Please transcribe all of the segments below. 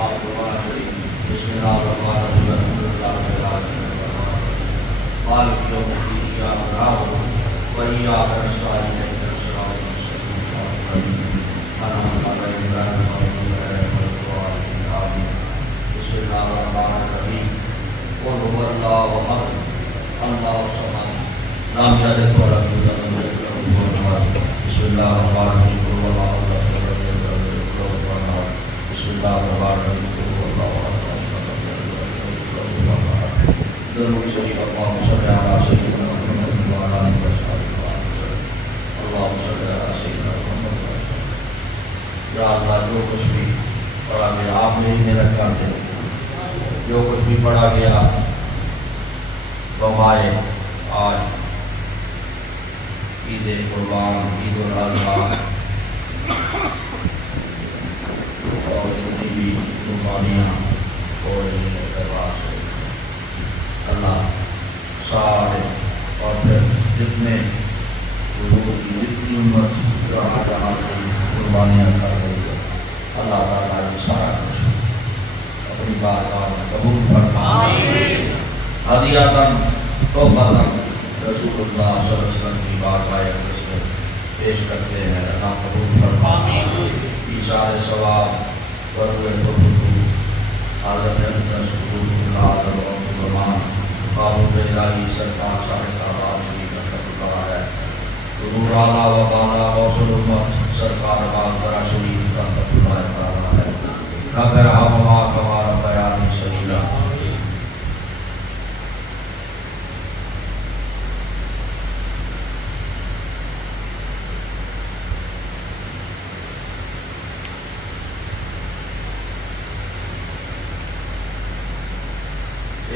بسم اللہ الرحمن الرحیم الحمد للہ رب العالمین مالک یوم الدین ایاک نعبد و ایاک نستعین اهدنا الصراط المستقیم انعمت علیہم غیر المغضوب علیہم ولا الضالین آمین بسم اللہ الرحمن الرحیم قل هو اللہ احد اللہ الصمد لم یلد ولم یولد ولم یکن له کفوا احد بسم اللہ الرحمن الرحیم قل هو اللہ احد بسم اللہ الرحمن الرحیم درود شریف اللہم صلی علی سیدنا محمد وعلی آلہ وصحبہ وسلم اللہم صلی علی سیدنا محمد وعلی آلہ وصحبہ. یا اللہ جو کچھ بھی پڑھا گیا آپ میری محنت کرتے ہیں، جو کچھ بھی پڑھا گیا ہمارے آج عید قربان عید الاضحیٰ اور جتنی بھی قربانیاں ہو رہی ہیں اعتبار سے اللہ سارے اور پھر جتنے لوگوں کی جتنی امت جہاں جہاں کی قربانیاں کر رہی ہے اللہ تعالیٰ یہ سارا کچھ اپنی بارگاہ میں قبول فرما ہدیۃً تحفۃً رسول اللہ صلی اللہ علیہ وسلم کی بارگاہ اقدس میں پیش کرتے ہیں. اللہ قبول فرما ایثار ثواب ورغ الحدود حضرت رسول اللہ قابل الہی سرکار صاحب آباد شریف رحمۃ اللہ علیہ حضور اعلیٰ و بالا غوث الامت سرکار باقرہ شریف رحمۃ اللہ علیہ رب ارحمہما کما ربیانی صغیرا.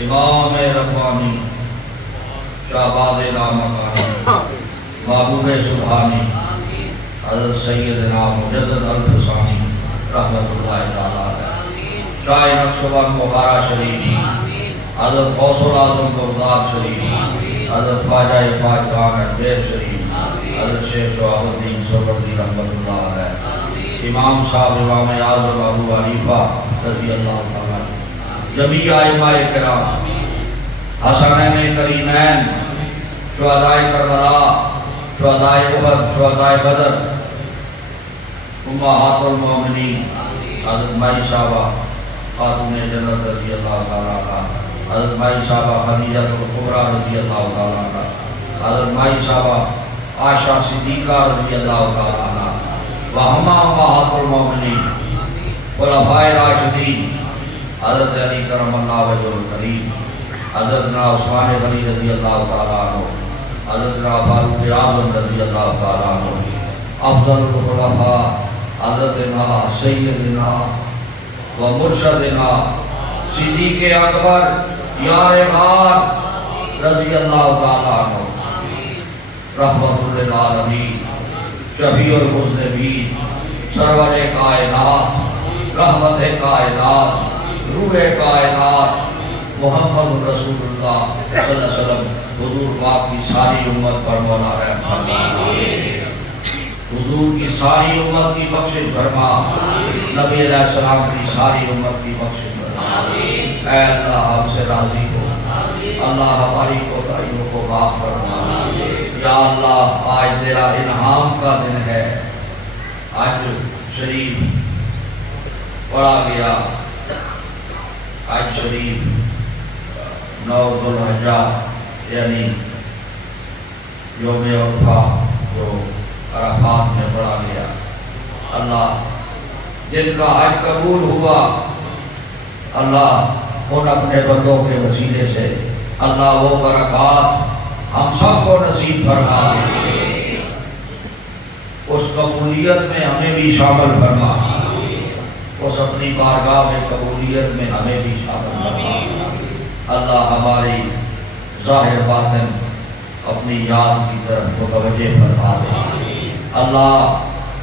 امام ربانی شہباز لامکانی محبوب سبحانی حضرت سیدنا مجدد الفسانی رحمۃ اللہ تعالیٰ علیہ شاہ نقشبند بخارا شریفی حضرت غوث العظم بغداد شریفی حضرت خواجہ فاجگان اجمیر شریف حضرت شیخ شہاب الدین سہروردی رحمۃ اللہ علیہ امام صاحب امام اعظم ابو حنیفہ رضی اللہ تعالیٰ جمیع ائمہ کرام حسنین کریمین شہدائے کربلا شہدائے احد شہدائے بدر امہات المومنین حضرت مائی صاحبہ خاتون جنت رضی اللہ تعالیٰ عنہ حضرت مائی صاحبہ خدیجہ الکبریٰ رضی اللہ تعالیٰ عنہ حضرت مائی صاحبہ عائشہ صدیقہ رضی اللہ تعالیٰ عنہ وہما امہات المومنین خلفائے راشدین حضرت علی کرم اللہ وجہ الکریم حضرت عثمان غنی رضی اللہ تعالیٰ عنہ حضرت فاروق اعظم رضی اللہ تعالیٰ عنہ افضل الخلفاء حضرتنا سیدنا و مرشدنا صدیق اکبر یار غار رضی اللہ تعالیٰ عنہ رحمت للعالمین شفیع المذنبین سرور کائنات رحمت کائنات روح کائنات محمد رسول اللہ صلی اللہ علیہ وسلم حضور پاک کی ساری امت پر مولا رحم فرما حضور کی ساری امت کی بخشش فرما نبی علیہ السلام کی ساری امت کی بخشش فرما. اے اللہ ہم سے راضی ہو اللہ ہماری کوتاہیوں کو معاف فرما. یا اللہ آج تیرا انعام کا دن ہے. آج شریف پڑھا گیا آج شریف 9 ذوالحجہ یعنی یوم عرفہ جو عرفات میں پڑھا گیا. اللہ جن کا حج قبول ہوا اللہ ان اپنے بندوں کے وسیلے سے اللہ وہ برکات ہم سب کو نصیب فرما. اس قبولیت میں ہمیں بھی شامل فرما. اس اپنی بارگاہ میں قبولیت میں ہمیں بھی شامل فرما. اللہ ہماری ظاہر باطن اپنی یاد کی طرف متوجہ فرما دے. اللہ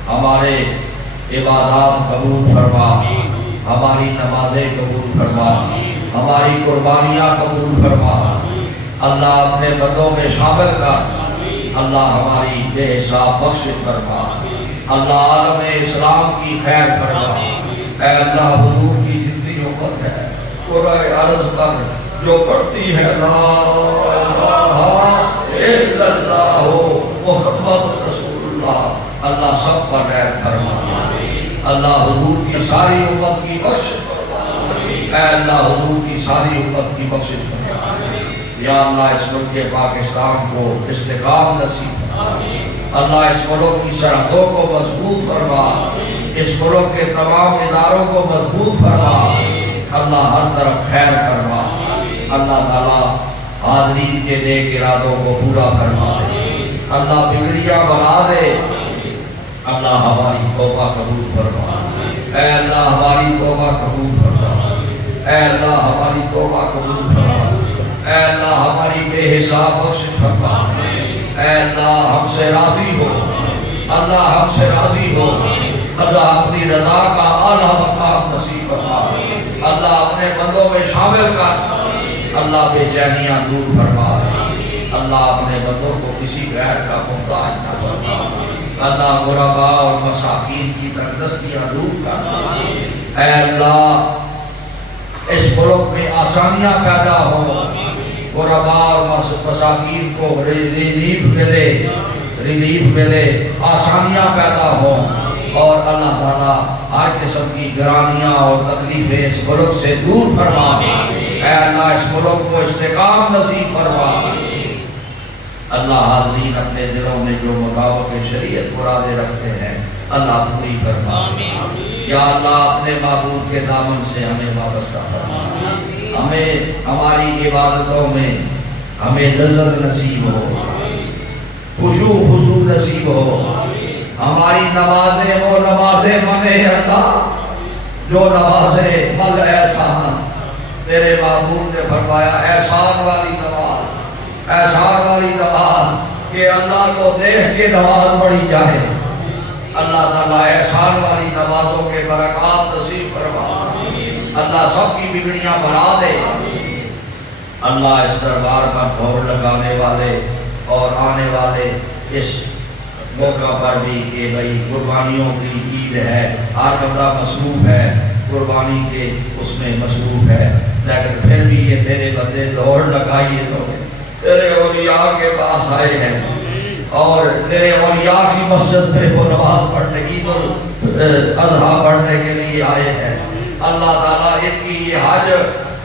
ہمارے عبادات قبول فرما. ہماری نمازیں قبول فرما. ہماری قربانیاں قبول فرما. اللہ اپنے بندوں میں شامل کر. اللہ ہماری بے حساب بخشش فرما. اللہ عالم اسلام کی خیر فرما. اے اللہ حضور کی امت ہے قرآن عرض پر جو پڑھتی ہے لا الہ الا اللہ محمد رسول اللہ، اللہ سب پر رحم فرما، اللہ حضور کی ساری امت کی بخشش فرما، اے اللہ حضور کی ساری امت کی بخشش فرما، یا اللہ اس ملک پاکستان کو استقام نصیب فرما، اللہ اس ملک کی سرحدوں کو مضبوط فرما، اس ملک کے تمام اداروں کو مضبوط فرما، اللہ ہر طرف خیر فرما، اللہ تعالیٰ حاضرین کے نیک ارادوں کو پورا فرما دے، اللہ بگڑیاں بنا دے، اللہ ہماری توبہ قبول فرما، اے اللہ ہماری توبہ قبول فرما، اے اللہ ہماری توبہ قبول فرما، اے اللہ ہماری بے حساب بخشش فرما، اے اللہ ہم سے راضی ہو، اللہ ہم سے راضی ہو، اللہ اپنی رضا کا اعلیٰ مقام نصیب فرما، اللہ اپنے بندوں میں شامل کر، اللہ بے چینیاں دور فرما، اللہ اپنے بندوں کو کسی غیر کا محتاج نہ فرما، اللہ غرباء اور مساکین کی تنگدستیاں دور کر، اے اللہ اس ملک میں آسانیاں پیدا ہوں، غرباء اور مساکین کو ریلیف ملے، آسانیاں پیدا ہوں، اور اللہ تعالیٰ ہر قسم کی گرانیاں اور تکلیفیں اس ملک سے دور فرما، اے اللہ اس ملک کو استقام نصیب فرما، اللہ حاضرین اپنے دلوں میں جو مطابق شریعت مرادیں رکھتے ہیں اللہ پوری فرما، یا اللہ اپنے معبود کے دامن سے ہمیں وابستہ فرما، ہمیں ہماری عبادتوں میں ہمیں لذت نصیب ہو، خشوع خضوع نصیب ہو، ہماری نمازیں وہ نمازیں منے اللہ جو نمازیں مل احسان، تیرے معبود نے فرمایا احسان والی نماز، احسان والی نماز کہ اللہ کو دیکھ کے نماز پڑھی جائے، اللہ تعالیٰ احسان والی نمازوں کے برکات نصیب فرما، اللہ سب کی بگڑیاں بنا دے، اللہ اس دربار پر دوڑ لگانے والے اور آنے والے اس موقع پر بھی کہ بھئی قربانیوں کی عید ہے، ہر بندہ مصروف ہے، قربانی کے اس میں مصروف ہے، لیکن پھر بھی یہ تیرے بندے دوڑ لگائیے تو تیرے اولیاء کے پاس آئے ہیں اور تیرے اولیاء کی مسجد میں وہ نماز پڑھنے عید الاضحیٰ پڑھنے کے لیے آئے ہیں، اللہ تعالیٰ ان کی یہ حج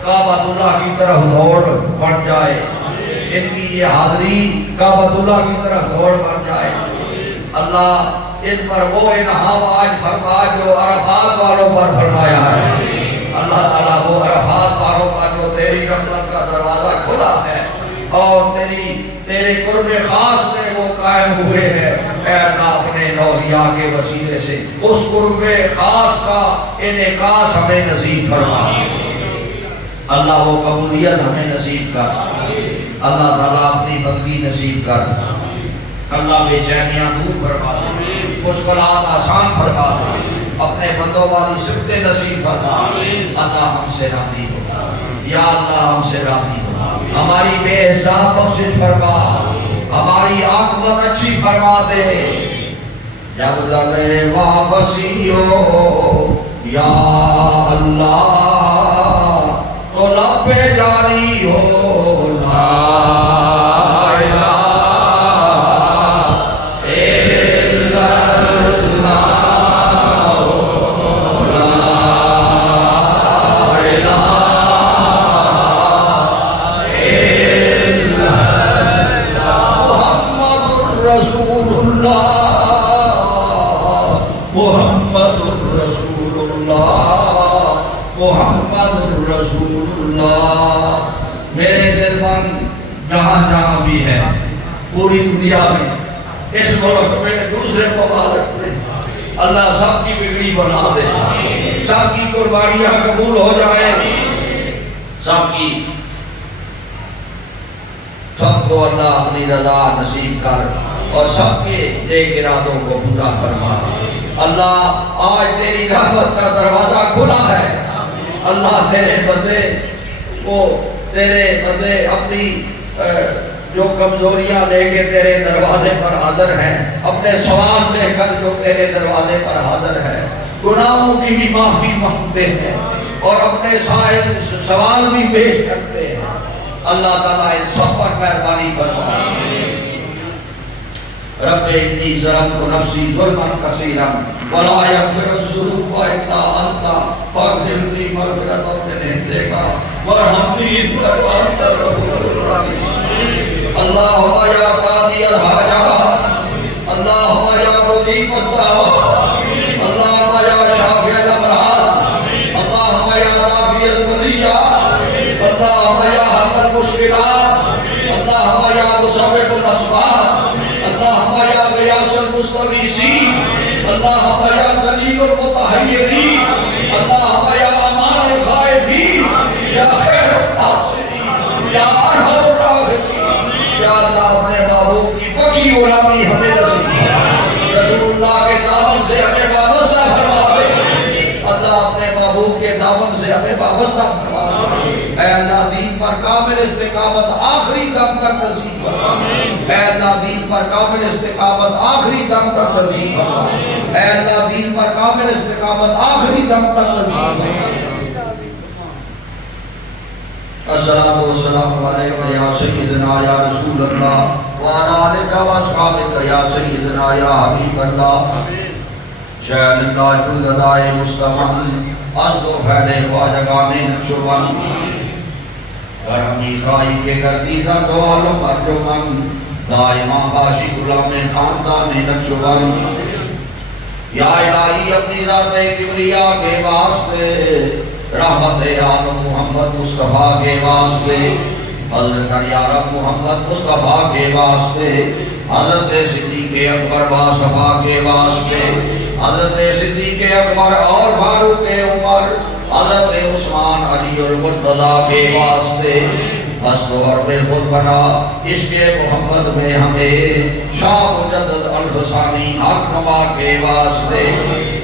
کعبۃ اللہ کی طرف دوڑ بن جائے، ان کی یہ حاضری کعبۃ اللہ کی طرف دوڑ بن جائے، اللہ ان پر وہ انعام آج فرما جو عرفات والوں پر فرمایا ہے، اللہ تعالیٰ وہ عرفات والوں پر جو تیری رحمت کا دروازہ کھلا ہے اور تیرے قرب خاص میں وہ قائم ہوئے ہیں، اے اللہ اپنے اولیاء کے وسیلے سے اس قرب خاص کا انعکاس ہمیں نصیب فرما، اللہ وہ قبولیت ہمیں نصیب کر، اللہ تعالیٰ اپنی بندگی نصیب کر، اللہ بے چینیاں دور فرما دے، مشکلات آسان فرما دے، اپنے بندوں والی صفتیں نصیب فرما، اللہ ہم سے راضی ہو، یا اللہ ہم سے راضی ہو، ہماری بے حساب بخشش فرما، ہماری عاقبت اچھی فرما دے، جب درے واپسی ہو یا اللہ تو لب پہ جاری ہو لا الہ الا اللہ لا الہ الا اللہ محمد رسول اللہ محمد رسول اللہ محمد رسول اللہ۔ میرے دل من جہاں جہاں بھی ہے پوری دنیا میں اس ملک میں دوسرے ممالک میں اللہ سب کی بگڑی بنا دے، سب کی قربانیاں قبول ہو جائیں، سب کو اللہ اپنی رضا نصیب کر اور سب کے نیک ارادوں کو پورا فرما۔ اللہ آج تیری رحمت کا دروازہ کھلا ہے، اللہ تیرے بندے اپنی جو کمزوریاں لے کے تیرے دروازے پر حاضر ہیں، اپنے سوال لے کر جو تیرے دروازے پر حاضر ہیں، گناہوں کی بھی معافی مانگتے ہیں، اور اپنے سوال بھی پیش کرتے ہیں. اللہ تعالیٰ ان سب پر مہربانی فرمائے. رب انی ظلمت نفسی ظلما کثیرا ولا یغفر الذنوب الا انت فاغفر لی مغفرۃ من عندک وارحمنی انک انت الغفور الرحیم. اللہم یا قاضی الحاجات، اللہم یا مجیب الدعوات، اللہم یا شافی الامراض، اللہم یا دافع البلیات، اللہم یا حل المشکلات، اللہم یا مسبب الاسباب، اللہم یا غیاث المستغیثین، اللہم یا دلیل المتحیرین، اللہم یا امان الخائفین، یا خیر الناصرین، یا ارحم الراحمین. یا اللہ اپنے محبوب کی پکی غلامی ہمیں نصیب فرما، رسول اللہ کے دامن سے ہمیں وابستہ فرما دے. اللہ اپنے محبوب کے دامن سے ہمیں وابستہ فرما دے. اے اللہ دین پر کامل استقامت آخری دم تک نصیب فرما. اے اللہ دین پر کامل استقامت آخری دم تک نصیب فرما. اے اللہ دین پر کامل استقامت آخری دم تک نصیب فرما. الصلاۃ والسلام علیکہ یا سیدنا یا رسول اللہ وعلی آلک و اصحابک یا سیدنا یا حبیب اللہ. شہر اللہ جلدائے مستمن ارض و پھیلے واجگان نقشبن گرمی خائی کے گردیدہ دو عالم ارجمن دائمہ باشی غلام خاندان نقشبن. یا الہی اپنی ذات کبریا کے واسطے رحمت عالم محمد مصطفیٰ کے واسطے حضرت یارب محمد مصطفیٰ کے واسطے حضرت صدیق اکبر باصفا کے واسطے حضرت صدیق اکبر اور فاروق عمر حضرت عثمان علی المرتضیٰ کے واسطے ہست و عرب خود بنا عشق محمد میں ہمیں شاہ مجدد الفسانی حق نما کے واسطے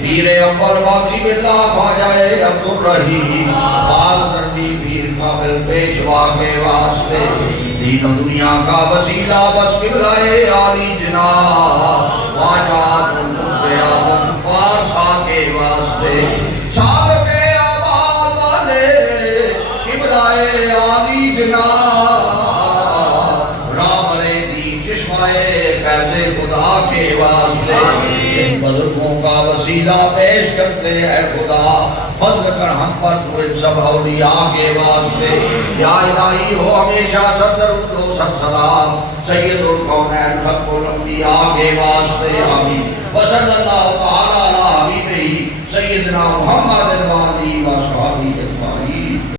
پیر اول باقی باللہ خواجہ عبدالرحیم حال دربی پیر قابل پیشوا کے واسطے دین و دنیا کا وسیلہ بس قبلہ عالی جناب واجات المرتیہ فارسا کے واسطے صاحب کے آباد والے قبلہ عالی جناب رام ریدی چشمہ فیض خدا کے واسطے ان بزرگوں کا وسیلہ پیش کرتے ہیں خدا فضل کر ہم پر تو ان سب اولیاء کے واسطے. یا الہی ہو ہمیشہ صدر و سلام سید القونین ختم الانبیاء کے واسطے. آمین. وصلی اللہ تعالی علی حبیبہ سیدنا محمد و آلہ و صحبہ اجمعین.